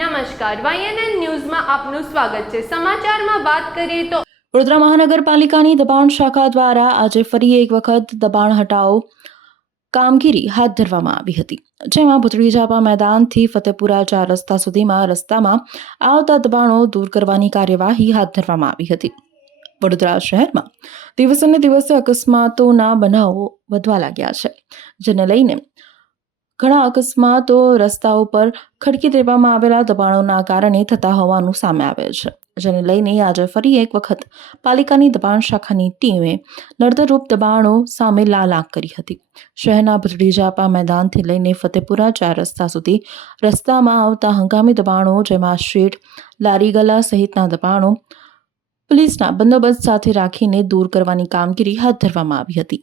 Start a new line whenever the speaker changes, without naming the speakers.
નમસ્કાર વાયએનએન ન્યૂઝમાં આપનું સ્વાગત છે. સમાચારમાં વાત કરીએ તો
વડોદરા મહાનગરપાલિકાની દબાણ શાખા દ્વારા આજે ફરી એક વખત દબાણ હટાવો કામગીરી હાથ ધરવામાં આવી હતી. જેમાં ભૂતળી ઝાપા મેદાનથી ફતેપુરા ચાર રસ્તા સુધીમાં રસ્તામાં આવતા દબાણો દૂર કરવાની કાર્યવાહી હાથ ધરવામાં આવી હતી. વડોદરા શહેરમાં દિવસે ને દિવસે અકસ્માતોના બનાવો વધવા લાગ્યા છે, જેને લઈને ઘણા અકસ્માતો રસ્તાઓ પર ખડકી દેવામાં આવેલા દબાણોના કારણે થતા હોવાનું સામે આવે છે. જેને લઈને આજે ફરી એક વખત પાલિકાની દબાણ શાખાની ટીમે નડતરરૂપ દબાણો સામે લાલ આંખ કરી હતી. શહેરના ભૂતળી મેદાનથી લઈને ફતેપુરા ચાર રસ્તા સુધી રસ્તામાં આવતા હંગામી દબાણો, જેમાં શેઠ લારીગલા સહિતના દબાણો પોલીસના બંદોબસ્ત સાથે રાખીને દૂર કરવાની કામગીરી હાથ ધરવામાં આવી હતી.